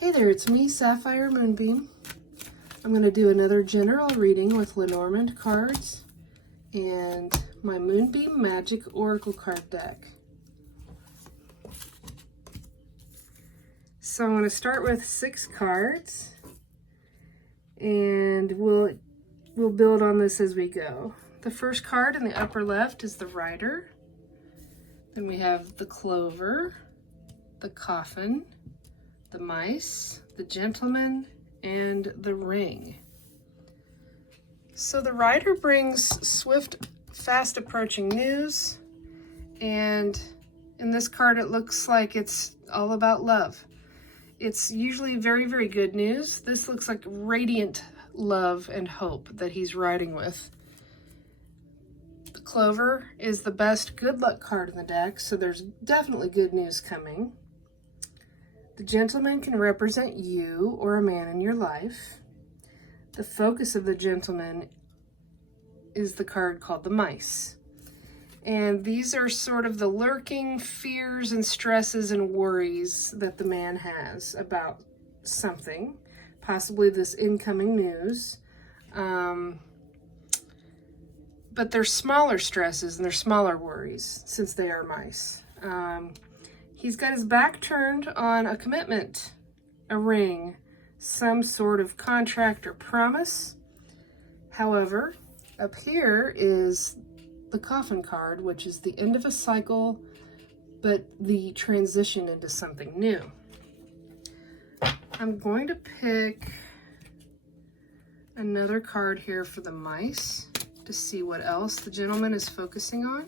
Hey there, it's me, Sapphire Moonbeam. I'm going to do another general reading with Lenormand cards and my Moonbeam Magick Oracle card deck. So I'm going to start with 6 cards and we'll build on this as we go. The first card in the upper left is the Rider. Then we have the Clover, the Coffin, the Mice, the Gentleman, and the Ring. So the Rider brings swift, fast approaching news, and in this card it looks like it's all about love. It's usually very, very good news. This looks like radiant love and hope that he's riding with. The Clover is the best good luck card in the deck, so there's definitely good news coming. The Gentleman can represent you or a man in your life. The focus of the Gentleman is the card called the Mice. And these are sort of the lurking fears and stresses and worries that the man has about something, possibly this incoming news. But they're smaller stresses and they're smaller worries since they are mice. He's got his back turned on a commitment, a ring, some sort of contract or promise. However, up here is the Coffin card, which is the end of a cycle, but the transition into something new. I'm going to pick another card here for the Mice to see what else the Gentleman is focusing on.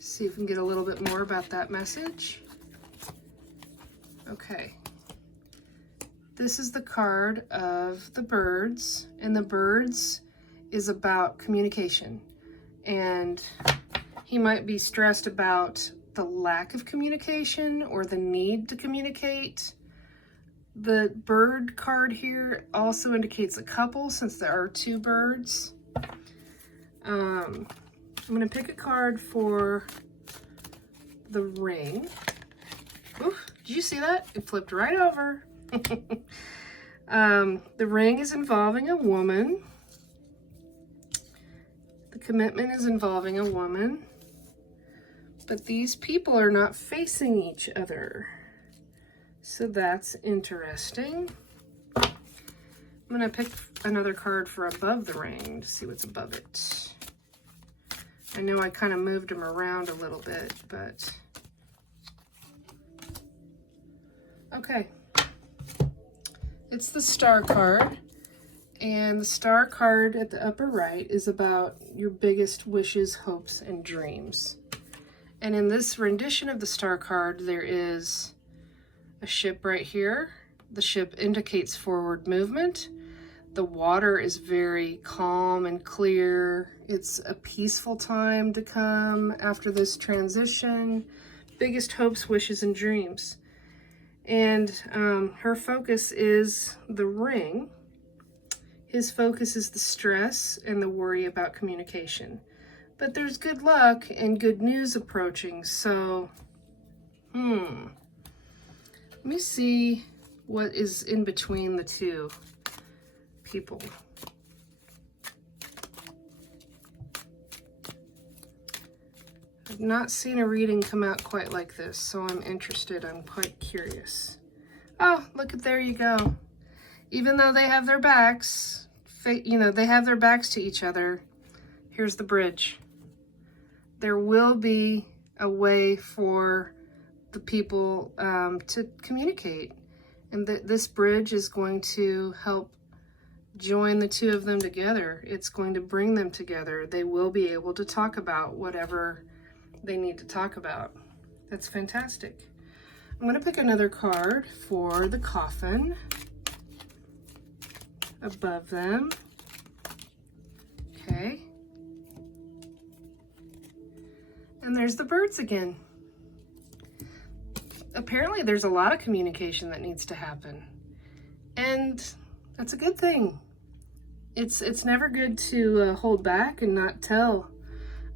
See if we can get a little bit more about that message. Okay. This is the card of the Birds, and the Birds is about communication. And he might be stressed about the lack of communication or the need to communicate. The bird card here also indicates a couple since there are 2 birds. I'm going to pick a card for the Ring. Oof, did you see that? It flipped right over. The Ring is involving a woman. The commitment is involving a woman. But these people are not facing each other. So that's interesting. I'm going to pick another card for above the Ring to see what's above it. I know I kind of moved them around a little bit, but okay. It's the Star card, and the Star card at the upper right is about your biggest wishes, hopes, and dreams. And in this rendition of the Star card, there is a ship right here. The ship indicates forward movement. The water is very calm and clear. It's a peaceful time to come after this transition. Biggest hopes, wishes, and dreams. And her focus is the Ring. His focus is the stress and the worry about communication. But there's good luck and good news approaching, so, let me see what is in between the 2 people. I've not seen a reading come out quite like this, so I'm interested. I'm quite curious. Oh, look at, there you go. Even though they have their backs, they have their backs to each other, here's the bridge. There will be a way for the people to communicate, and this bridge is going to help join the 2 of them together. It's going to bring them together. They will be able to talk about whatever they need to talk about. That's fantastic. I'm going to pick another card for the Coffin above them. Okay. And there's the Birds again. Apparently there's a lot of communication that needs to happen. And that's a good thing. It's never good to hold back and not tell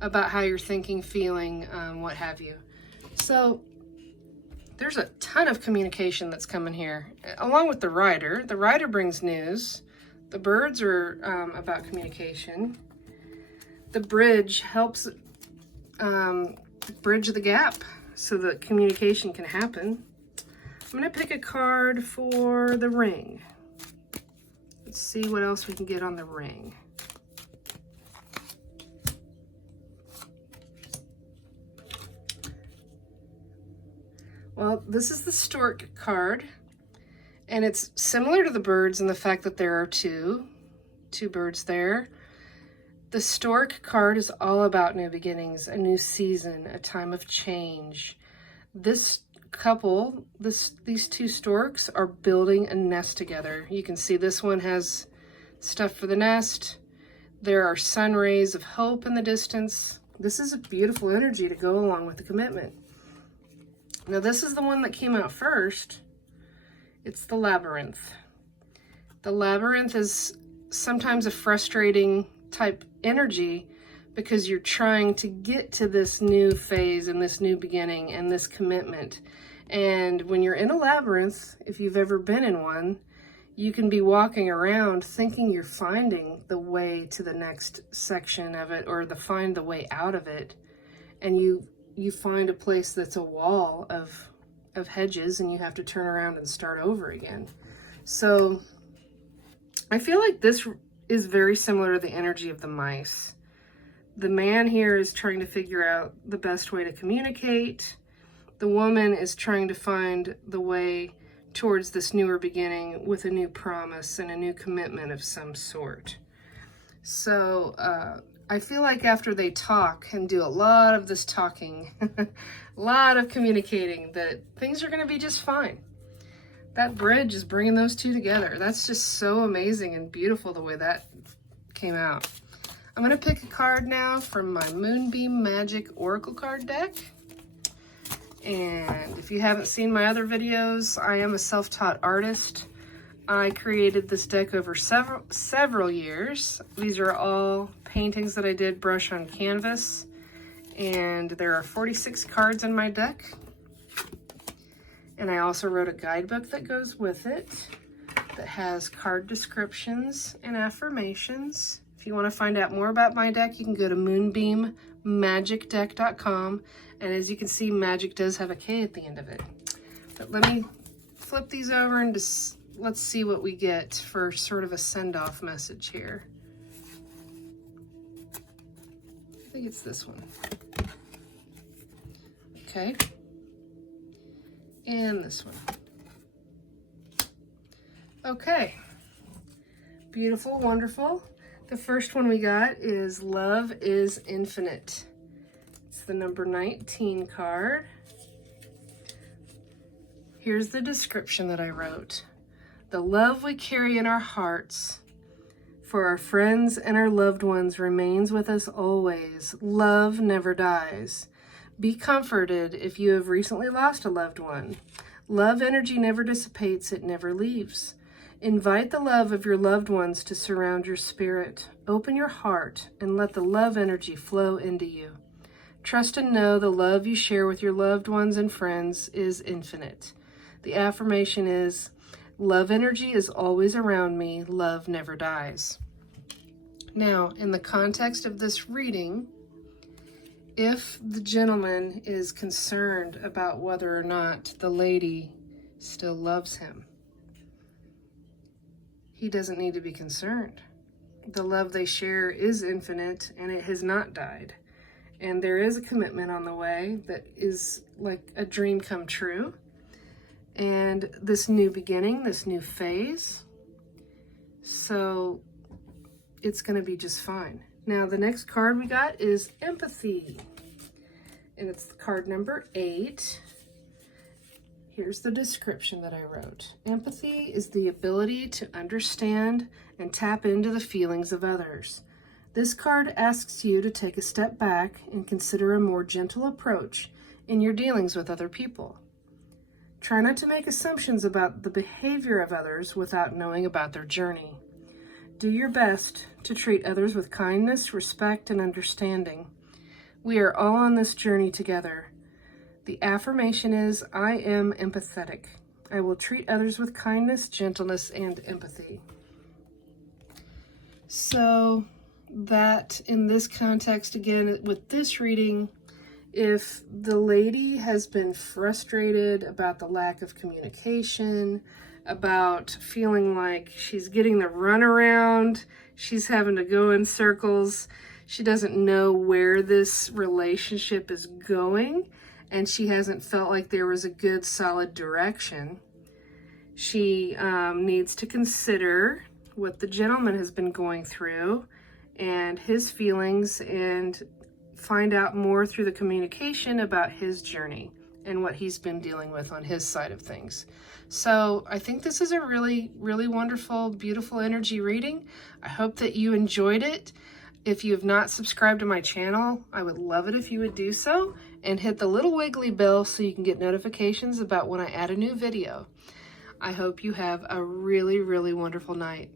about how you're thinking, feeling, what have you. So there's a ton of communication that's coming here, along with the rider. The rider brings news. The birds are about communication. The bridge helps bridge the gap so that communication can happen. I'm going to pick a card for the ring. Let's see what else we can get on the ring. Well, this is the stork card, and it's similar to the birds in the fact that there are two birds there. The stork card is all about new beginnings, a new season, a time of change. This couple, these two storks are building a nest together. You can see this one has stuff for the nest. There are sun rays of hope in the distance. This is a beautiful energy to go along with the commitment. Now this is the one that came out first. It's the labyrinth. The labyrinth is sometimes a frustrating type energy because you're trying to get to this new phase and this new beginning and this commitment. And when you're in a labyrinth, if you've ever been in one, you can be walking around thinking you're finding the way to the next section of it or find the way out of it. And you find a place that's a wall of hedges and you have to turn around and start over again. So I feel like this is very similar to the energy of the mice. The man here is trying to figure out the best way to communicate. The woman is trying to find the way towards this newer beginning with a new promise and a new commitment of some sort. So I feel like after they talk and do a lot of this talking, a lot of communicating, that things are going to be just fine. That bridge is bringing those two together. That's just so amazing and beautiful the way that came out. I'm going to pick a card now from my Moonbeam Magick Oracle card deck. And if you haven't seen my other videos, I am a self-taught artist. I created this deck over several years. These are all paintings that I did brush on canvas. And there are 46 cards in my deck. And I also wrote a guidebook that goes with it that has card descriptions and affirmations. If you want to find out more about my deck, you can go to moonbeammagickdeck.com. And as you can see, magic does have a K at the end of it. But let me flip these over and just let's see what we get for sort of a send-off message here. I think it's this one. Okay. And this one. Okay. Beautiful, wonderful. The first one we got is Love is Infinite. It's the number 19 card. Here's the description that I wrote. The love we carry in our hearts for our friends and our loved ones remains with us always. Love never dies. Be comforted if you have recently lost a loved one. Love energy never dissipates, it never leaves. Invite the love of your loved ones to surround your spirit. Open your heart and let the love energy flow into you. Trust and know the love you share with your loved ones and friends is infinite. The affirmation is, love energy is always around me. Love never dies. Now, in the context of this reading, if the gentleman is concerned about whether or not the lady still loves him, he doesn't need to be concerned. The love they share is infinite and it has not died. And there is a commitment on the way that is like a dream come true. And this new beginning, this new phase. So it's going to be just fine. Now, the next card we got is Empathy. And it's card number 8. Here's the description that I wrote. Empathy is the ability to understand and tap into the feelings of others. This card asks you to take a step back and consider a more gentle approach in your dealings with other people. Try not to make assumptions about the behavior of others without knowing about their journey. Do your best to treat others with kindness, respect, and understanding. We are all on this journey together. The affirmation is, I am empathetic. I will treat others with kindness, gentleness, and empathy. So that in this context, again, with this reading, if the lady has been frustrated about the lack of communication, about feeling like she's getting the runaround, she's having to go in circles, she doesn't know where this relationship is going, and she hasn't felt like there was a good solid direction, she needs to consider what the gentleman has been going through and his feelings, and find out more through the communication about his journey and what he's been dealing with on his side of things. So I think this is a really, really wonderful, beautiful energy reading. I hope that you enjoyed it. If you have not subscribed to my channel, I would love it if you would do so, and hit the little wiggly bell so you can get notifications about when I add a new video. I hope you have a really, really wonderful night.